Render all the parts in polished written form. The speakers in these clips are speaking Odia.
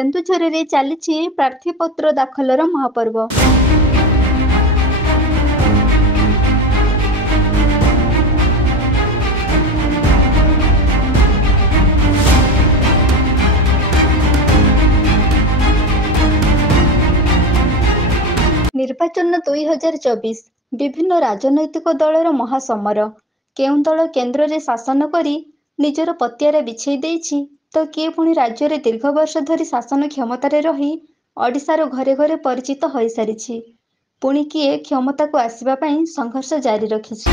କେନ୍ଦୁଝରରେ ଚାଲିଛି ପ୍ରାର୍ଥୀପତ୍ର ଦାଖଲର ମହାପର୍ବ। ନିର୍ବାଚନ 2024 ବିଭିନ୍ନ ରାଜନୈତିକ ଦଳର ମହାସମର। କେଉଁ ଦଳ କେନ୍ଦ୍ରରେ ଶାସନ କରି ନିଜର ପତିଆରା ବିଛେଇ ଦେଇଛି ତ କିଏ ପୁଣି ରାଜ୍ୟରେ ଦୀର୍ଘ ବର୍ଷ ଧରି ଶାସନ କ୍ଷମତାରେ ରହି ଓଡ଼ିଶାର ଘରେ ଘରେ ପରିଚିତ ହୋଇସାରିଛି। ପୁଣି କିଏ କ୍ଷମତାକୁ ଆସିବା ପାଇଁ ସଂଘର୍ଷ ଜାରି ରଖିଛି।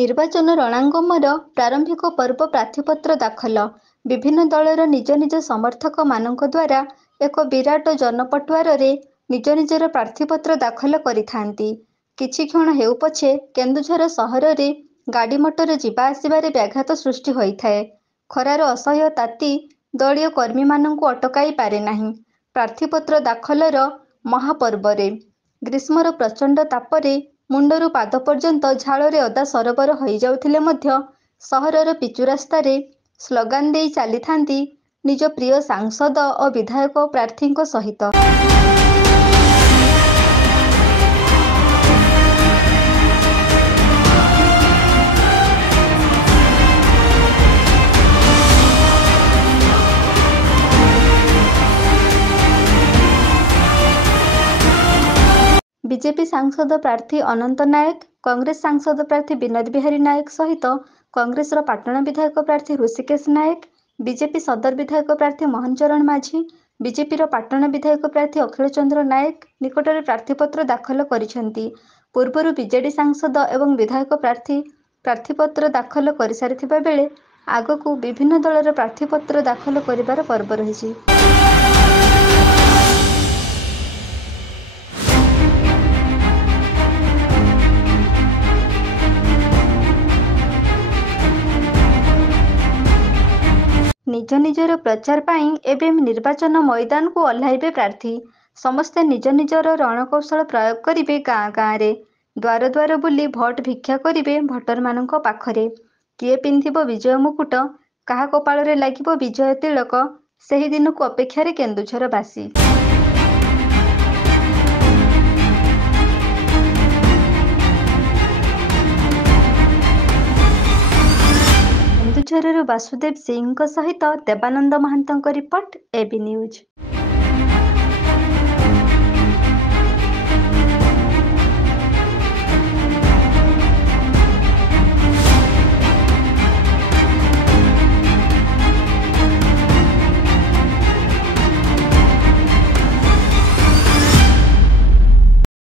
ନିର୍ବାଚନ ରଣାଙ୍ଗମର ପ୍ରାରମ୍ଭିକ ପର୍ବ ପ୍ରାର୍ଥୀପତ୍ର ଦାଖଲ। ବିଭିନ୍ନ ଦଳର ନିଜ ନିଜ ସମର୍ଥକମାନଙ୍କ ଦ୍ୱାରା ଏକ ବିରାଟ ଜନପଟୁଆରରେ ନିଜ ନିଜର ପ୍ରାର୍ଥୀପତ୍ର ଦାଖଲ କରିଥାନ୍ତି। କିଛି କ୍ଷଣ ହେଉ ପଛେ କେନ୍ଦୁଝର ସହରରେ ଗାଡ଼ି ମଟର ଯିବା ଆସିବାରେ ବ୍ୟାଘାତ ସୃଷ୍ଟି ହୋଇଥାଏ। ଖରାର ଅସହ୍ୟ ତାତି ଦଳୀୟ କର୍ମୀମାନଙ୍କୁ ଅଟକାଇ ପାରେ ନାହିଁ। ପ୍ରାର୍ଥୀପତ୍ର ଦାଖଲର ମହାପର୍ବରେ ଗ୍ରୀଷ୍ମର ପ୍ରଚଣ୍ଡ ତାପରେ ମୁଣ୍ଡରୁ ପାଦ ପର୍ଯ୍ୟନ୍ତ ଝାଳରେ ଅଦା ସରବର ହୋଇଯାଉଥିଲେ ମଧ୍ୟ ସହରର ପିଚୁ ରାସ୍ତାରେ ସ୍ଲୋଗାନ ଦେଇ ଚାଲିଥାନ୍ତି ନିଜ ପ୍ରିୟ ସାଂସଦ ଓ ବିଧାୟକ ପ୍ରାର୍ଥୀଙ୍କ ସହିତ। ବିଜେପି ସାଂସଦ ପ୍ରାର୍ଥୀ ଅନନ୍ତ ନାୟକ, କଂଗ୍ରେସ ସାଂସଦ ପ୍ରାର୍ଥୀ ବିନୋଦ ବିହାରୀ ନାୟକ ସହିତ କଂଗ୍ରେସର ପାଟଣା ବିଧାୟକ ପ୍ରାର୍ଥୀ ହୃଷିକେଶ ନାୟକ, ବିଜେପି ସଦର ବିଧାୟକ ପ୍ରାର୍ଥୀ ମୋହନ ଚରଣ ମାଝୀ, ବିଜେପିର ପାଟଣା ବିଧାୟକ ପ୍ରାର୍ଥୀ ଅଖିଳ ଚନ୍ଦ୍ର ନାୟକ ନିକଟରେ ପ୍ରାର୍ଥୀପତ୍ର ଦାଖଲ କରିଛନ୍ତି। ପୂର୍ବରୁ ବିଜେଡି ସାଂସଦ ଏବଂ ବିଧାୟକ ପ୍ରାର୍ଥୀପତ୍ର ଦାଖଲ କରିସାରିଥିବା ବେଳେ ଆଗକୁ ବିଭିନ୍ନ ଦଳର ପ୍ରାର୍ଥୀପତ୍ର ଦାଖଲ କରିବାର ପର୍ବ ରହିଛି। ନିଜ ନିଜର ପ୍ରଚାର ପାଇଁ ଏବେ ନିର୍ବାଚନ ମଇଦାନକୁ ଓହ୍ଲାଇବେ ପ୍ରାର୍ଥୀ। ସମସ୍ତେ ନିଜ ନିଜର ରଣକୌଶଳ ପ୍ରୟୋଗ କରିବେ ଗାଁ ଗାଁରେ। ଦ୍ୱାର ଦ୍ୱାର ବୁଲି ଭୋଟ ଭିକ୍ଷା କରିବେ ଭୋଟରମାନଙ୍କ ପାଖରେ। କିଏ ପିନ୍ଧିବ ବିଜୟ ମୁକୁଟ, କାହା କପାଳରେ ଲାଗିବ ବିଜୟ ତିଳକ, ସେହି ଦିନକୁ ଅପେକ୍ଷାରେ କେନ୍ଦୁଝରବାସୀ। କେନ୍ଦୁଝରରୁ ବାସୁଦେବ ସିଂଙ୍କ ସହିତ ଦେବାନନ୍ଦ ମହାନ୍ତଙ୍କ ରିପୋର୍ଟ, এবি ନ୍ୟୁଜ୍।